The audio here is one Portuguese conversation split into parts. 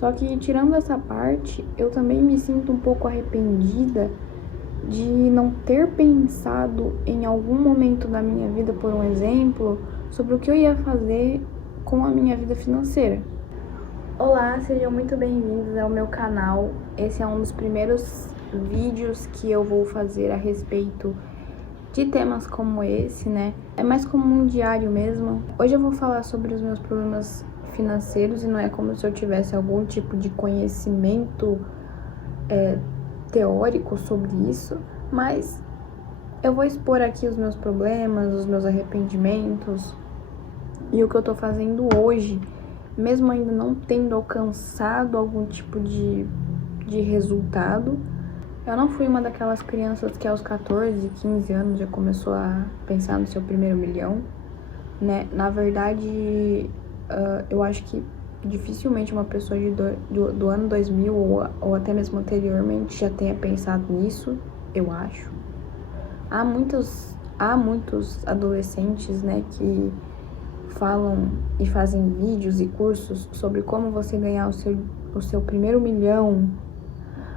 Só que, tirando essa parte, eu também me sinto um pouco arrependida de não ter pensado em algum momento da minha vida, por um exemplo, sobre o que eu ia fazer com a minha vida financeira. Olá, sejam muito bem-vindos ao meu canal. Esse é um dos primeiros vídeos que eu vou fazer a respeito de temas como esse, né? É mais como um diário mesmo. Hoje eu vou falar sobre os meus problemas financeiros e não é como se eu tivesse algum tipo de conhecimento teórico sobre isso, mas eu vou expor aqui os meus problemas, os meus arrependimentos e o que eu tô fazendo hoje, mesmo ainda não tendo alcançado algum tipo de resultado. Eu não fui uma daquelas crianças que aos 14, 15 anos já começou a pensar no seu primeiro milhão, né? Na verdade, eu acho que dificilmente uma pessoa do ano 2000 ou até mesmo anteriormente já tenha pensado nisso, eu acho. Há muitos adolescentes, né, que falam e fazem vídeos e cursos sobre como você ganhar o seu primeiro milhão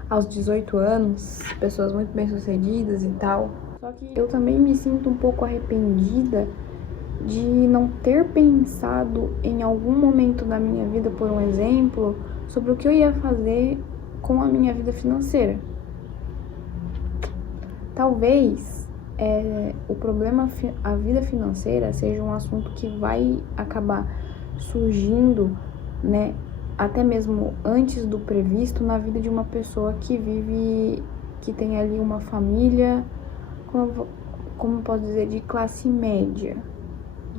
aos 18 anos, pessoas muito bem-sucedidas e tal. Só que eu também me sinto um pouco arrependida de não ter pensado em algum momento da minha vida, por um exemplo, sobre o que eu ia fazer com a minha vida financeira. Talvez o problema, a vida financeira, seja um assunto que vai acabar surgindo, né, até mesmo antes do previsto na vida de uma pessoa que vive, que tem ali uma família, como posso dizer, de classe média,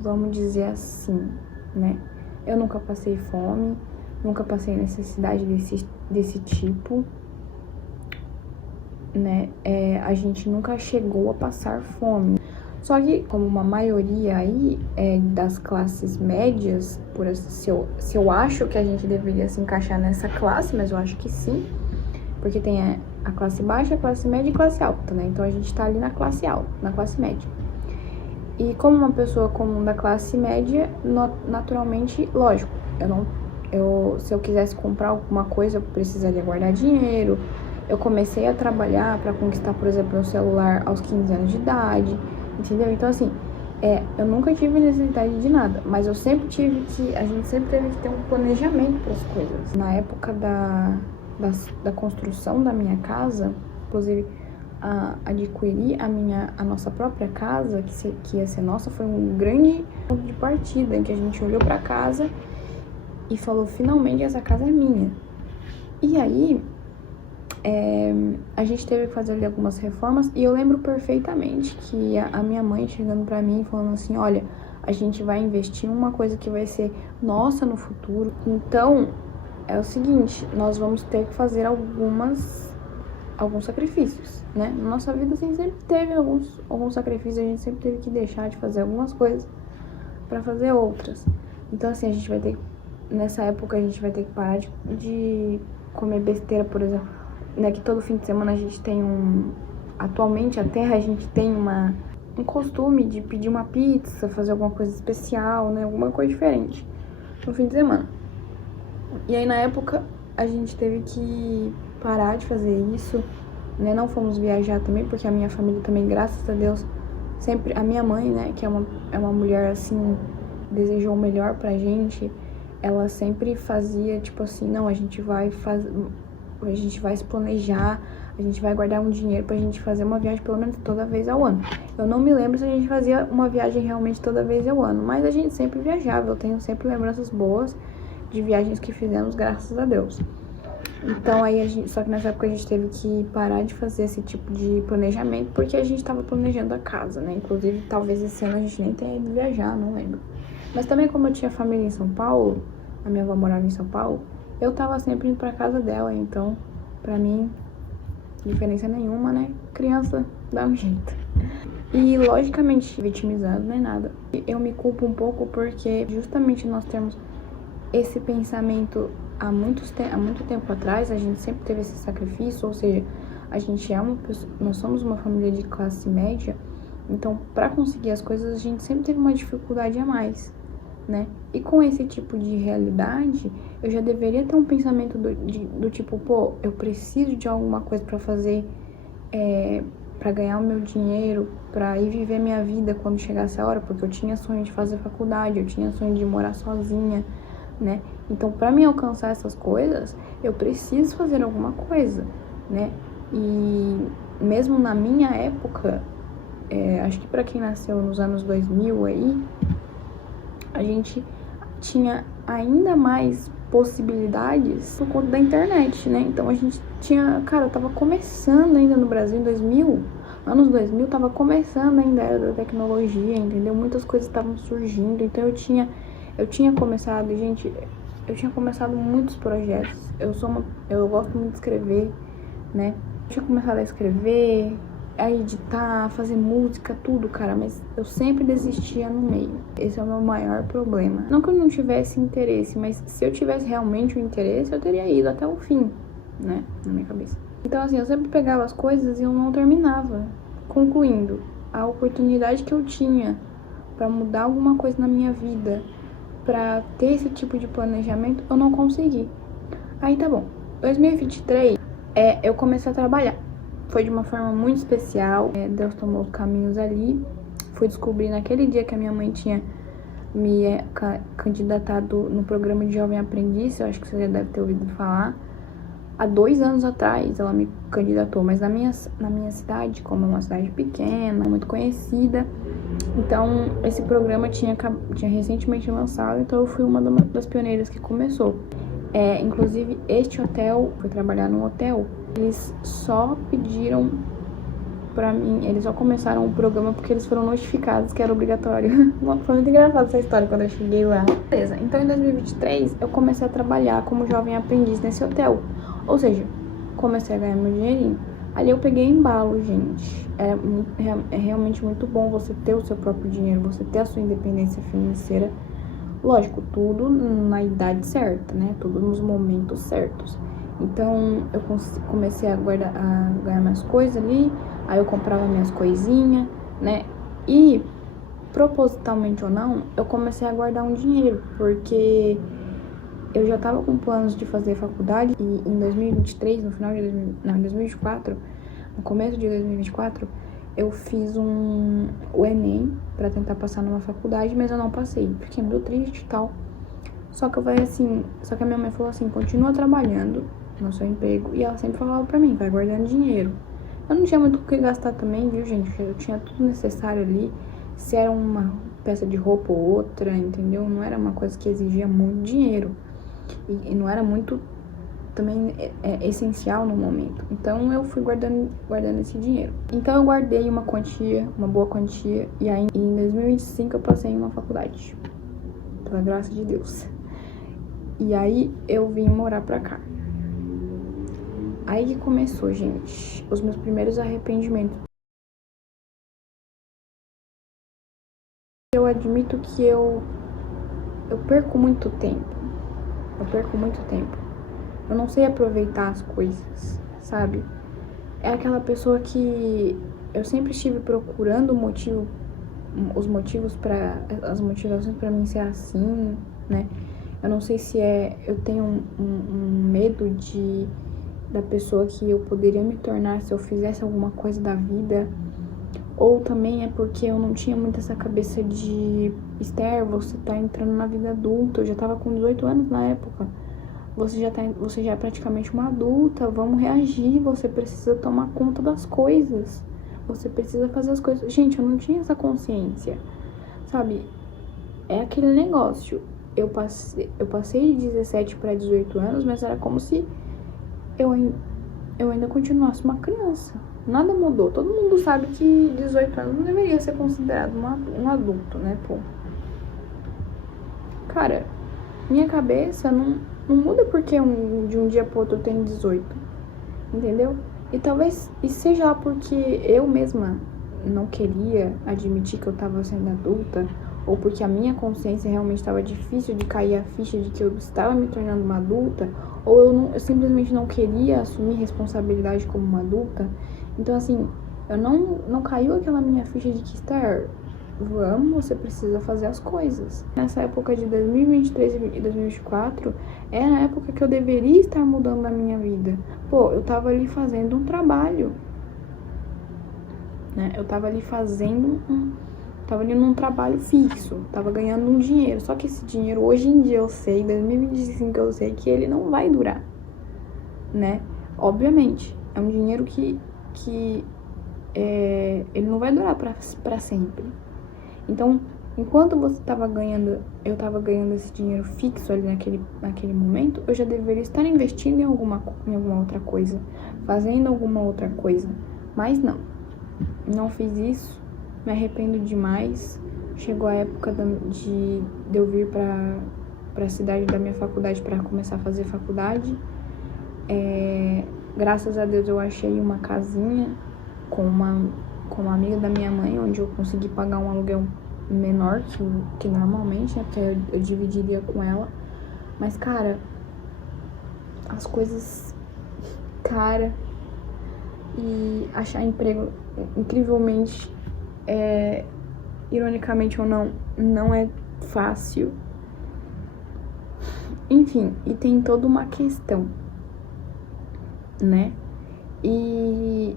vamos dizer assim, né? Eu nunca passei fome, nunca passei necessidade desse tipo, né? A gente nunca chegou a passar fome. Só que, como uma maioria aí das classes médias, se eu acho que a gente deveria se encaixar nessa classe, mas eu acho que sim, porque tem a classe baixa, a classe média e a classe alta, né? Então a gente tá ali na classe alta, na classe média. E como uma pessoa comum da classe média, naturalmente, lógico, se eu quisesse comprar alguma coisa, eu precisaria guardar dinheiro. Eu comecei a trabalhar para conquistar, por exemplo, um celular aos 15 anos de idade, entendeu? Então, assim, eu nunca tive necessidade de nada, mas a gente sempre teve que ter um planejamento para as coisas. Na época da construção da minha casa, inclusive, adquirir a nossa própria casa, que ia ser nossa, foi um grande ponto de partida, em que a gente olhou para casa e falou, finalmente essa casa é minha. E aí, a gente teve que fazer ali algumas reformas, e eu lembro perfeitamente que a minha mãe chegando pra mim e falando assim, olha, a gente vai investir em uma coisa que vai ser nossa no futuro, então é o seguinte, nós vamos ter que fazer alguns sacrifícios, né? Na nossa vida, assim, sempre teve alguns sacrifícios, a gente sempre teve que deixar de fazer algumas coisas pra fazer outras. Então, assim, a gente vai ter que, nessa época, a gente vai ter que parar de comer besteira, por exemplo, né? Que todo fim de semana a gente tem atualmente até a gente tem um costume de pedir uma pizza, fazer alguma coisa especial, né? Alguma coisa diferente no fim de semana. E aí, na época, a gente teve que parar de fazer isso, né? Não fomos viajar também, porque a minha família também, graças a Deus, sempre... A minha mãe, né, que é uma mulher, assim, desejou o melhor pra gente, ela sempre fazia, tipo assim, não, a gente vai se planejar, a gente vai guardar um dinheiro pra gente fazer uma viagem pelo menos toda vez ao ano. Eu não me lembro se a gente fazia uma viagem realmente toda vez ao ano, mas a gente sempre viajava, eu tenho sempre lembranças boas de viagens que fizemos, graças a Deus. Então aí só que nessa época a gente teve que parar de fazer esse tipo de planejamento, porque a gente tava planejando a casa, né? Inclusive, talvez esse ano a gente nem tenha ido viajar, não lembro. Mas também, como eu tinha família em São Paulo, a minha avó morava em São Paulo, eu tava sempre indo pra casa dela, então, pra mim, diferença nenhuma, né? Criança dá um jeito. E, logicamente, vitimizando, nem nada. Eu me culpo um pouco porque justamente nós temos esse pensamento há muito tempo atrás, a gente sempre teve esse sacrifício, ou seja, nós somos uma família de classe média, então, pra conseguir as coisas, a gente sempre teve uma dificuldade a mais, né? E com esse tipo de realidade, eu já deveria ter um pensamento do tipo, pô, eu preciso de alguma coisa pra fazer, pra ganhar o meu dinheiro, pra ir viver minha vida quando chegasse a hora, porque eu tinha sonho de fazer faculdade, eu tinha sonho de morar sozinha, né? Então, pra mim alcançar essas coisas, eu preciso fazer alguma coisa, né? E mesmo na minha época, acho que pra quem nasceu nos anos 2000 aí, a gente tinha ainda mais possibilidades por conta da internet, né? Então a gente tinha, cara, eu tava começando ainda no Brasil em 2000, anos 2000, tava começando ainda a era da tecnologia, entendeu? Muitas coisas estavam surgindo, então eu tinha começado, gente, eu tinha começado muitos projetos. Eu gosto muito de escrever, né? Eu tinha começado a escrever, a editar, a fazer música, tudo, cara, mas eu sempre desistia no meio. Esse é o meu maior problema. Não que eu não tivesse interesse, mas se eu tivesse realmente o interesse, eu teria ido até o fim, né, na minha cabeça. Então, assim, eu sempre pegava as coisas e eu não terminava. Concluindo, a oportunidade que eu tinha pra mudar alguma coisa na minha vida, pra ter esse tipo de planejamento, eu não consegui. Aí tá bom. 2023, eu comecei a trabalhar. Foi de uma forma muito especial. Deus tomou os caminhos ali. Fui descobrir naquele dia que a minha mãe tinha me candidatado no programa de Jovem Aprendiz. Eu acho que você já deve ter ouvido falar. Há 2 anos atrás ela me candidatou, mas na minha cidade, como é uma cidade pequena, muito conhecida, então esse programa tinha recentemente lançado, então eu fui uma das pioneiras que começou. Inclusive, este hotel, fui trabalhar num hotel, eles só pediram pra mim, eles só começaram o programa porque eles foram notificados que era obrigatório. Foi muito engraçada essa história quando eu cheguei lá. Beleza, então em 2023 eu comecei a trabalhar como jovem aprendiz nesse hotel. Ou seja, comecei a ganhar meu dinheirinho. Ali eu peguei embalo, gente. É realmente muito bom você ter o seu próprio dinheiro, você ter a sua independência financeira. Lógico, tudo na idade certa, né? Tudo nos momentos certos. Então, eu comecei a ganhar minhas coisas ali, aí eu comprava minhas coisinhas, né? E, propositalmente ou não, eu comecei a guardar um dinheiro, porque eu já tava com planos de fazer faculdade e em 2023, no final de 2024, no começo de 2024, eu fiz o Enem pra tentar passar numa faculdade, mas eu não passei. Fiquei muito triste e tal. Só que a minha mãe falou assim, continua trabalhando no seu emprego. E ela sempre falava pra mim, vai guardando dinheiro. Eu não tinha muito o que gastar também, viu, gente? Eu tinha tudo necessário ali. Se era uma peça de roupa ou outra, entendeu? Não era uma coisa que exigia muito dinheiro. E não era muito também essencial no momento. Então eu fui guardando esse dinheiro. Então eu guardei uma boa quantia, e aí em 2025 eu passei em uma faculdade, pela graça de Deus. E aí eu vim morar pra cá. Aí que começou, gente, os meus primeiros arrependimentos. Eu admito que eu perco muito tempo. Eu não sei aproveitar as coisas, sabe? É aquela pessoa que eu sempre estive procurando as motivações pra mim ser assim, né? Eu não sei se eu tenho um medo da pessoa que eu poderia me tornar se eu fizesse alguma coisa da vida, ou também é porque eu não tinha muito essa cabeça de Esther, você tá entrando na vida adulta. Eu já tava com 18 anos na época. Você já é praticamente uma adulta, vamos reagir, você precisa tomar conta das coisas, você precisa fazer as coisas. Gente, eu não tinha essa consciência, sabe? É aquele negócio, eu passei de 17 para 18 anos, mas era como se eu ainda continuasse uma criança. Nada mudou, todo mundo sabe que 18 anos não deveria ser considerado um adulto, né, pô? Cara, minha cabeça não muda porque de um dia pro outro eu tenho 18, entendeu? E talvez seja porque eu mesma não queria admitir que eu tava sendo adulta, ou porque a minha consciência realmente estava difícil de cair a ficha de que eu estava me tornando uma adulta, ou eu simplesmente não queria assumir responsabilidade como uma adulta. Então, assim, eu não caiu aquela minha ficha de que, Esther, vamos, você precisa fazer as coisas. Nessa época de 2023 e 2024, é a época que eu deveria estar mudando a minha vida. Pô, eu tava ali fazendo um trabalho, né? Eu tava ali tava ali num trabalho fixo, tava ganhando um dinheiro. Só que esse dinheiro, hoje em dia eu sei, em 2025 eu sei que ele não vai durar, né? Obviamente, é um dinheiro que ele não vai durar pra sempre. Então, enquanto eu tava ganhando esse dinheiro fixo ali naquele momento, eu já deveria estar investindo em alguma outra coisa, fazendo alguma outra coisa. Mas não fiz isso, me arrependo demais. Chegou a época de eu vir pra cidade da minha faculdade para começar a fazer faculdade. Graças a Deus eu achei uma casinha com uma amiga da minha mãe, onde eu consegui pagar um aluguel menor que normalmente, né? Porque eu dividiria com ela. Mas, cara, as coisas cara e achar emprego, incrivelmente, ironicamente ou não é fácil. Enfim, e tem toda uma questão, né? E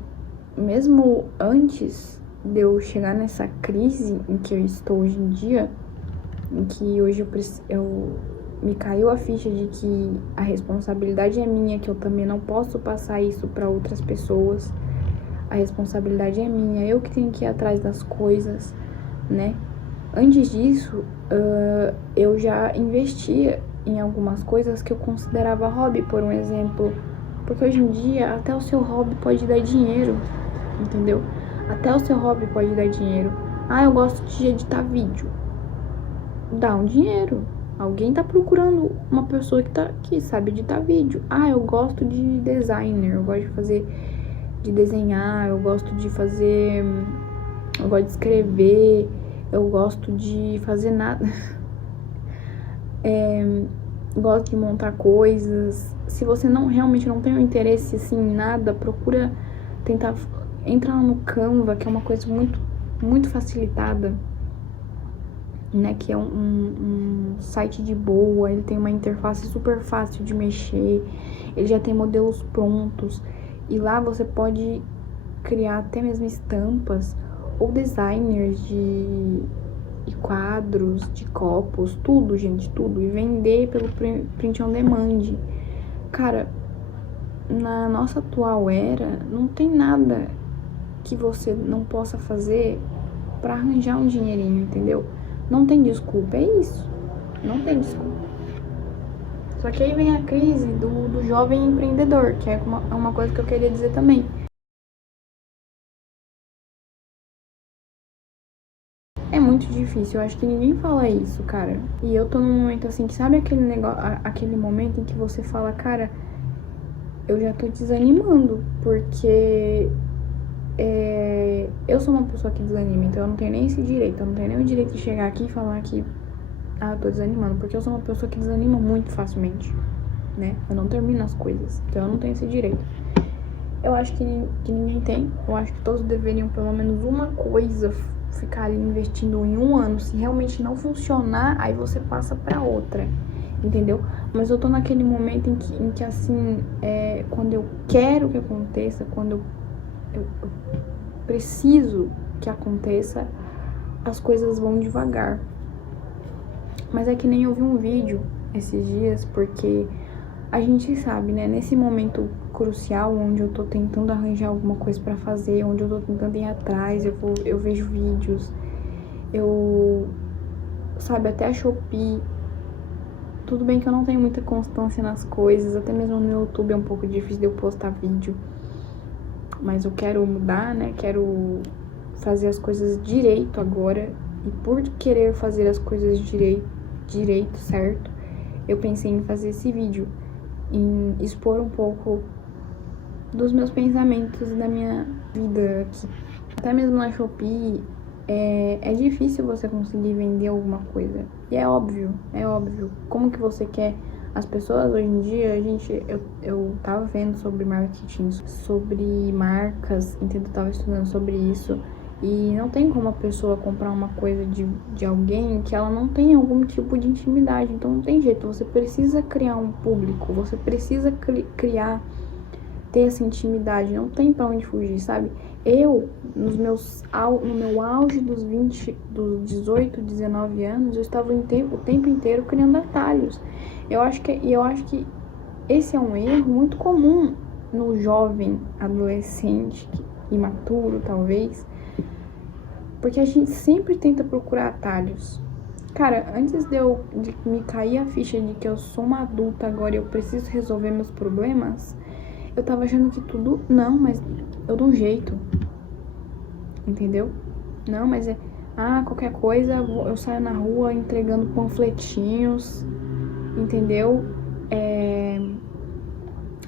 mesmo antes de eu chegar nessa crise em que eu estou hoje em dia, em que hoje me caiu a ficha de que a responsabilidade é minha, que eu também não posso passar isso para outras pessoas. A responsabilidade é minha, eu que tenho que ir atrás das coisas, né? Antes disso, eu já investia em algumas coisas que eu considerava hobby, por um exemplo. Porque hoje em dia, até o seu hobby pode dar dinheiro, entendeu? Até o seu hobby pode dar dinheiro. Ah, eu gosto de editar vídeo. Dá um dinheiro. Alguém tá procurando uma pessoa que sabe editar vídeo. Ah, eu gosto de designer, eu gosto de desenhar, eu gosto de escrever, eu gosto de fazer nada. Gosto de montar coisas. Se você realmente não tem um interesse assim em nada, procura tentar entrar no Canva, que é uma coisa muito, muito facilitada, né? Que é um site de boa, ele tem uma interface super fácil de mexer, ele já tem modelos prontos, e lá você pode criar até mesmo estampas ou designers de quadros, de copos, tudo, gente, tudo, e vender pelo print on demand. Cara, na nossa atual era, não tem nada que você não possa fazer pra arranjar um dinheirinho, entendeu? Não tem desculpa, é isso. Não tem desculpa. Só que aí vem a crise do jovem empreendedor, que é uma coisa que eu queria dizer também. É muito difícil, eu acho que ninguém fala isso, cara. E eu tô num momento assim, que sabe aquele negócio, aquele momento em que você fala, cara, eu já tô desanimando, porque eu sou uma pessoa que desanima, então eu não tenho nem esse direito, eu não tenho nem o direito de chegar aqui e falar que, eu tô desanimando, porque eu sou uma pessoa que desanima muito facilmente, né? Eu não termino as coisas, então eu não tenho esse direito. Eu acho que ninguém tem, eu acho que todos deveriam pelo menos uma coisa ficar ali investindo em um ano. Se realmente não funcionar, aí você passa pra outra, entendeu? Mas eu tô naquele momento em que assim, quando eu quero que aconteça, quando eu preciso que aconteça, as coisas vão devagar. Mas é que nem eu vi um vídeo esses dias, porque a gente sabe, né, nesse momento crucial, onde eu tô tentando arranjar alguma coisa pra fazer, onde eu tô tentando ir atrás, eu vejo vídeos, sabe, até a Shopee. Tudo bem que eu não tenho muita constância nas coisas, até mesmo no YouTube é um pouco difícil de eu postar vídeo, mas eu quero mudar, né, quero fazer as coisas direito agora, e por querer fazer as coisas direito, certo, eu pensei em fazer esse vídeo, em expor um pouco dos meus pensamentos e da minha vida aqui. Até mesmo na Shopee, é difícil você conseguir vender alguma coisa. E é óbvio. Como que você quer? As pessoas hoje em dia, eu tava vendo sobre marketing, sobre marcas, entendeu? Eu tava estudando sobre isso. E não tem como a pessoa comprar uma coisa de alguém que ela não tem algum tipo de intimidade. Então não tem jeito, você precisa criar um público, você precisa criar, ter essa intimidade, não tem pra onde fugir, sabe? Eu, no meu auge dos 18, 19 anos, eu estava o tempo inteiro criando atalhos. Eu acho que esse é um erro muito comum no jovem adolescente, imaturo, talvez, porque a gente sempre tenta procurar atalhos. Cara, antes de me cair a ficha de que eu sou uma adulta agora e eu preciso resolver meus problemas, eu tava achando que tudo... Não, mas eu dou um jeito. Entendeu? Não, mas é... Ah, qualquer coisa, eu saio na rua entregando panfletinhos. Entendeu?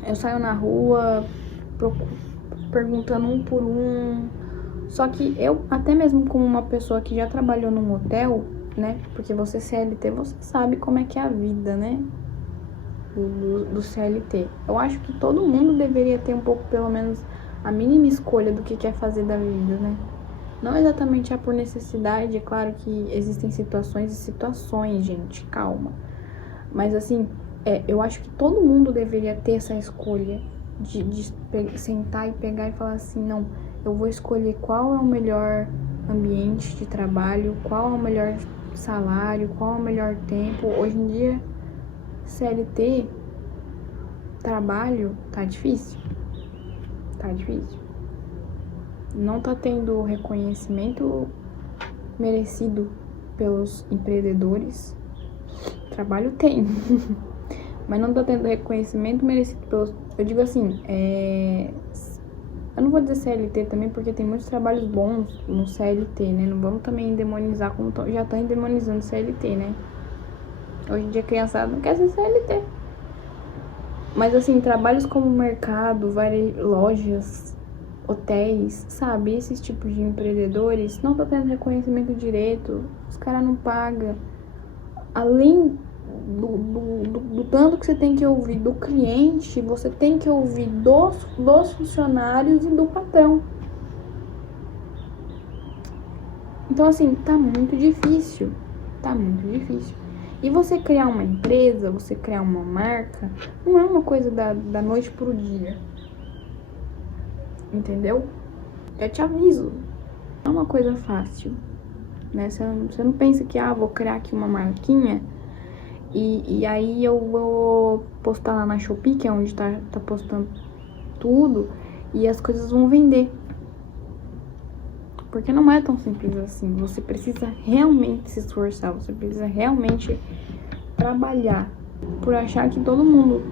Eu saio na rua perguntando um por um. Só que eu, até mesmo como uma pessoa que já trabalhou num hotel, né? Porque você CLT, você sabe como é que é a vida, né? Do CLT. Eu acho que todo mundo deveria ter um pouco, pelo menos, a mínima escolha do que quer fazer da vida, né? Não exatamente por necessidade, é claro que existem situações e situações, gente, calma. Mas assim, eu acho que todo mundo deveria ter essa escolha de sentar e pegar e falar assim, não, eu vou escolher qual é o melhor ambiente de trabalho, qual é o melhor salário, qual é o melhor tempo. Hoje em dia, CLT, trabalho, tá difícil. Tá difícil. Não tá tendo reconhecimento merecido pelos empreendedores. Trabalho tem, mas não tá tendo reconhecimento merecido pelos... Eu digo assim, eu não vou dizer CLT também, porque tem muitos trabalhos bons no CLT, né? Não vamos também demonizar como já estão demonizando CLT, né? Hoje em dia a criançada não quer ser CLT. Mas assim, trabalhos como mercado, lojas, hotéis, sabe? Esses tipos de empreendedores não tá tendo reconhecimento direito. Os caras não pagam. Além do tanto que você tem que ouvir do cliente, você tem que ouvir dos funcionários e do patrão. Então, assim, tá muito difícil. Tá muito difícil. E você criar uma empresa, você criar uma marca, não é uma coisa da noite pro dia. Entendeu? Eu te aviso. Não é uma coisa fácil. Né? Você não pensa que, vou criar aqui uma marquinha e aí eu vou postar lá na Shopee, que é onde tá postando tudo, e as coisas vão vender. Porque não é tão simples assim. Você precisa realmente se esforçar, você precisa realmente trabalhar. Por achar que todo mundo,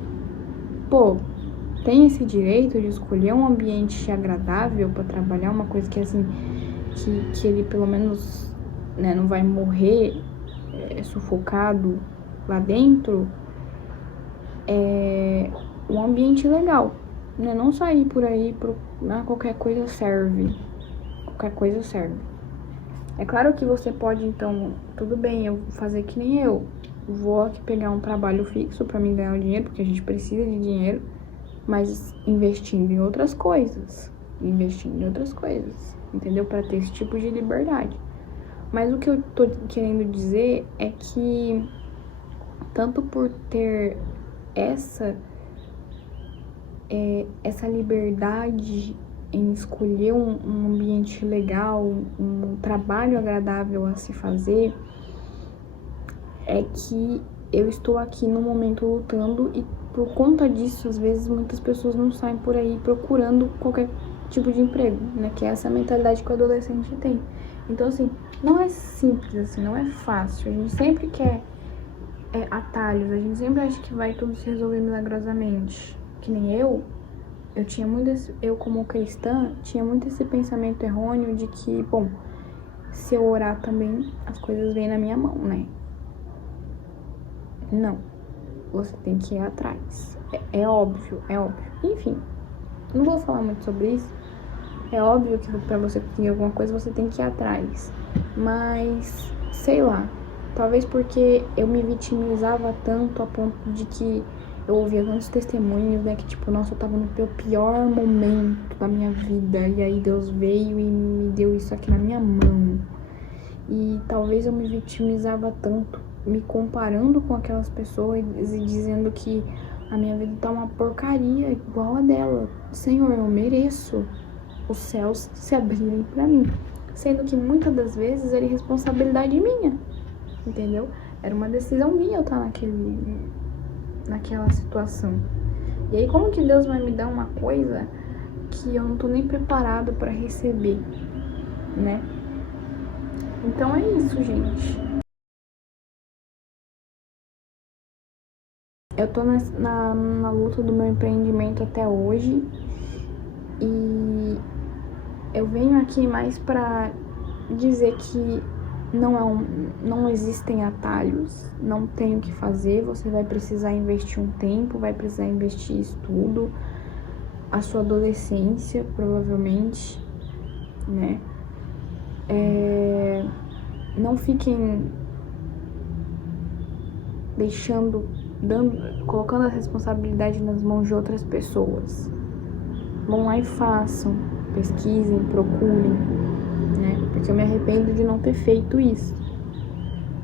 tem esse direito de escolher um ambiente agradável para trabalhar, uma coisa que assim, que ele pelo menos, né, não vai morrer sufocado lá dentro, um ambiente legal, né? Não sair por aí, qualquer coisa serve. Qualquer coisa serve. É claro que você pode, então, tudo bem, eu vou fazer que nem eu. Vou aqui pegar um trabalho fixo pra mim ganhar o dinheiro, porque a gente precisa de dinheiro, mas investindo em outras coisas. Entendeu? Pra ter esse tipo de liberdade. Mas o que eu tô querendo dizer é que, tanto por ter essa liberdade em escolher um ambiente legal, um trabalho agradável a se fazer, é que eu estou aqui no momento lutando, e por conta disso, às vezes, muitas pessoas não saem por aí procurando qualquer tipo de emprego, né? Que é essa mentalidade que o adolescente tem. Então, assim, não é simples, assim, não é fácil. A gente sempre quer atalhos, a gente sempre acha que vai tudo se resolver milagrosamente. Que nem eu tinha muito eu como cristã, tinha muito esse pensamento errôneo de que, bom, se eu orar também, as coisas vêm na minha mão, né? Não. Você tem que ir atrás. É óbvio. Enfim, não vou falar muito sobre isso. É óbvio que pra você conseguir alguma coisa, você tem que ir atrás. Mas, sei lá, talvez porque eu me vitimizava tanto a ponto de que eu ouvia tantos testemunhos, né, que tipo, nossa, eu tava no meu pior momento da minha vida, e aí Deus veio e me deu isso aqui na minha mão. E talvez eu me vitimizava tanto, me comparando com aquelas pessoas e dizendo que a minha vida tá uma porcaria igual a dela. Senhor, eu mereço os céus se abrirem pra mim. Sendo que muitas das vezes era responsabilidade minha, entendeu? Era uma decisão minha eu estar naquela situação. E aí como que Deus vai me dar uma coisa que eu não tô nem preparado pra receber, né? Então é isso, gente. Eu tô na luta do meu empreendimento até hoje e eu venho aqui mais pra dizer que não existem atalhos, não tem o que fazer, você vai precisar investir um tempo, vai precisar investir estudo, a sua adolescência, provavelmente, né? Não fiquem colocando a responsabilidade nas mãos de outras pessoas. Vão lá e façam, pesquisem, procurem, né? Porque eu me arrependo de não ter feito isso.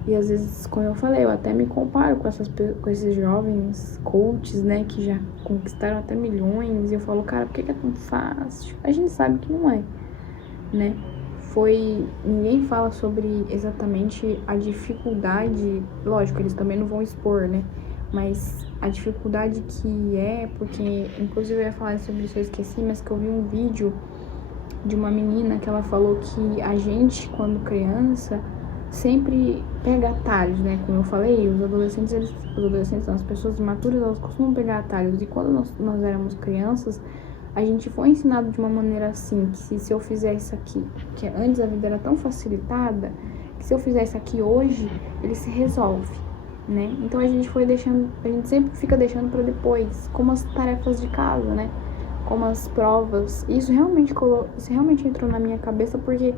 E às vezes, como eu falei, eu até me comparo com esses jovens coaches, né, que já conquistaram até milhões, e eu falo, cara, por que é tão fácil? A gente sabe que não é, né? Ninguém fala sobre exatamente a dificuldade, lógico, eles também não vão expor, né? Mas a dificuldade que é, porque inclusive eu ia falar sobre isso, eu esqueci, mas que eu vi um vídeo de uma menina que ela falou que a gente, quando criança, sempre pega atalhos, né? Como eu falei, os adolescentes, as pessoas maturas, elas costumam pegar atalhos. E quando nós éramos crianças, a gente foi ensinado de uma maneira assim, que se eu fizer isso aqui, que antes a vida era tão facilitada, que se eu fizer isso aqui hoje, ele se resolve, né? Então a gente sempre fica deixando para depois, como as tarefas de casa, né? Como as provas. Isso realmente entrou na minha cabeça, porque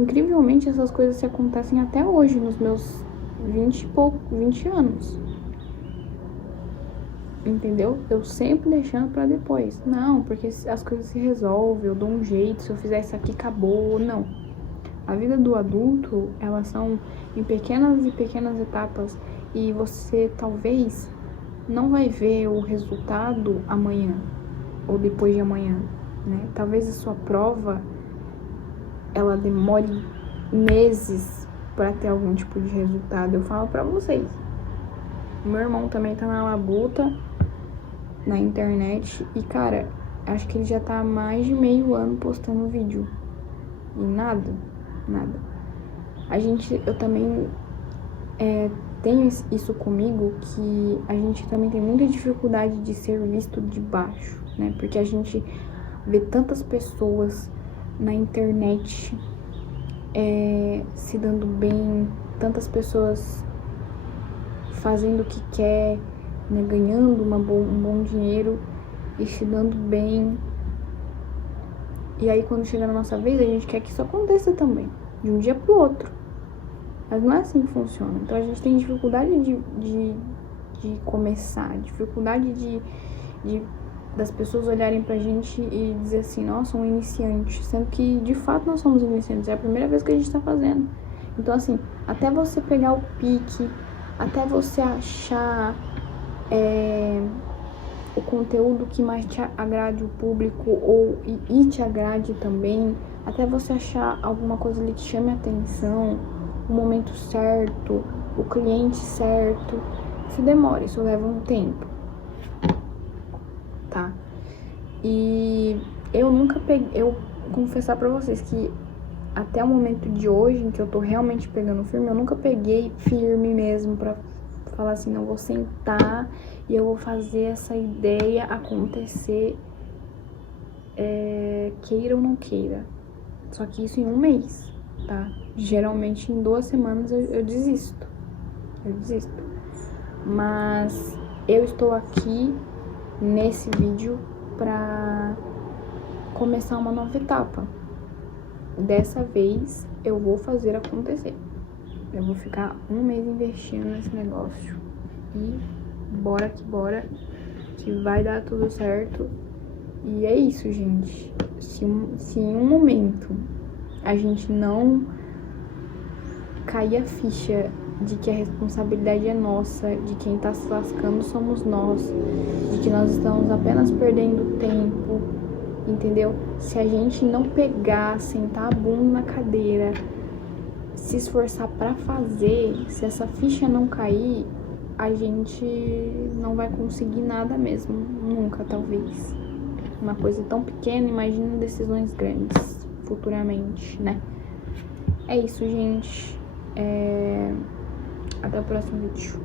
incrivelmente essas coisas se acontecem até hoje, nos meus 20 anos. Entendeu? Eu sempre deixando pra depois. Não, porque as coisas se resolvem, eu dou um jeito, se eu fizer isso aqui, acabou. Não. A vida do adulto, elas são em pequenas e pequenas etapas, e você talvez não vai ver o resultado amanhã ou depois de amanhã, né? Talvez a sua prova ela demore meses para ter algum tipo de resultado. Eu falo pra vocês. Meu irmão também tá na labuta na internet e, cara, acho que ele já tá há mais de meio ano postando vídeo e nada. Eu também tenho isso comigo, que a gente também tem muita dificuldade de ser visto de baixo, né? Porque a gente vê tantas pessoas na internet se dando bem, tantas pessoas fazendo o que quer, né, ganhando um bom dinheiro e se dando bem. E aí quando chega na nossa vez, a gente quer que isso aconteça também, de um dia pro outro. Mas não é assim que funciona. Então a gente tem dificuldade de começar, dificuldade das pessoas olharem pra gente e dizer assim, nossa, um iniciante. Sendo que, de fato, nós somos iniciantes. É a primeira vez que a gente tá fazendo. Então, assim, até você pegar o pique, até você achar o conteúdo que mais te agrade o público e te agrade também, até você achar alguma coisa ali que chame a atenção, o momento certo, o cliente certo, isso demora, isso leva um tempo, tá? E eu confessar pra vocês que até o momento de hoje, em que eu tô realmente pegando firme, eu nunca peguei firme mesmo pra falar assim, não, vou sentar e eu vou fazer essa ideia acontecer, queira ou não queira. Só que isso em um mês, tá? Geralmente em 2 semanas eu desisto. Mas eu estou aqui nesse vídeo pra começar uma nova etapa. Dessa vez eu vou fazer acontecer. Eu vou ficar um mês investindo nesse negócio. E bora que bora. que vai dar tudo certo. E é isso, gente. Se em um momento a gente não cair a ficha de que a responsabilidade é nossa, de quem tá se lascando somos nós, de que nós estamos apenas perdendo tempo, entendeu? Se a gente não pegar, sentar a bunda na cadeira, se esforçar pra fazer, se essa ficha não cair, a gente não vai conseguir nada mesmo, nunca, talvez. Uma coisa tão pequena, imagina decisões grandes futuramente, né? É isso, gente. Até o próximo vídeo.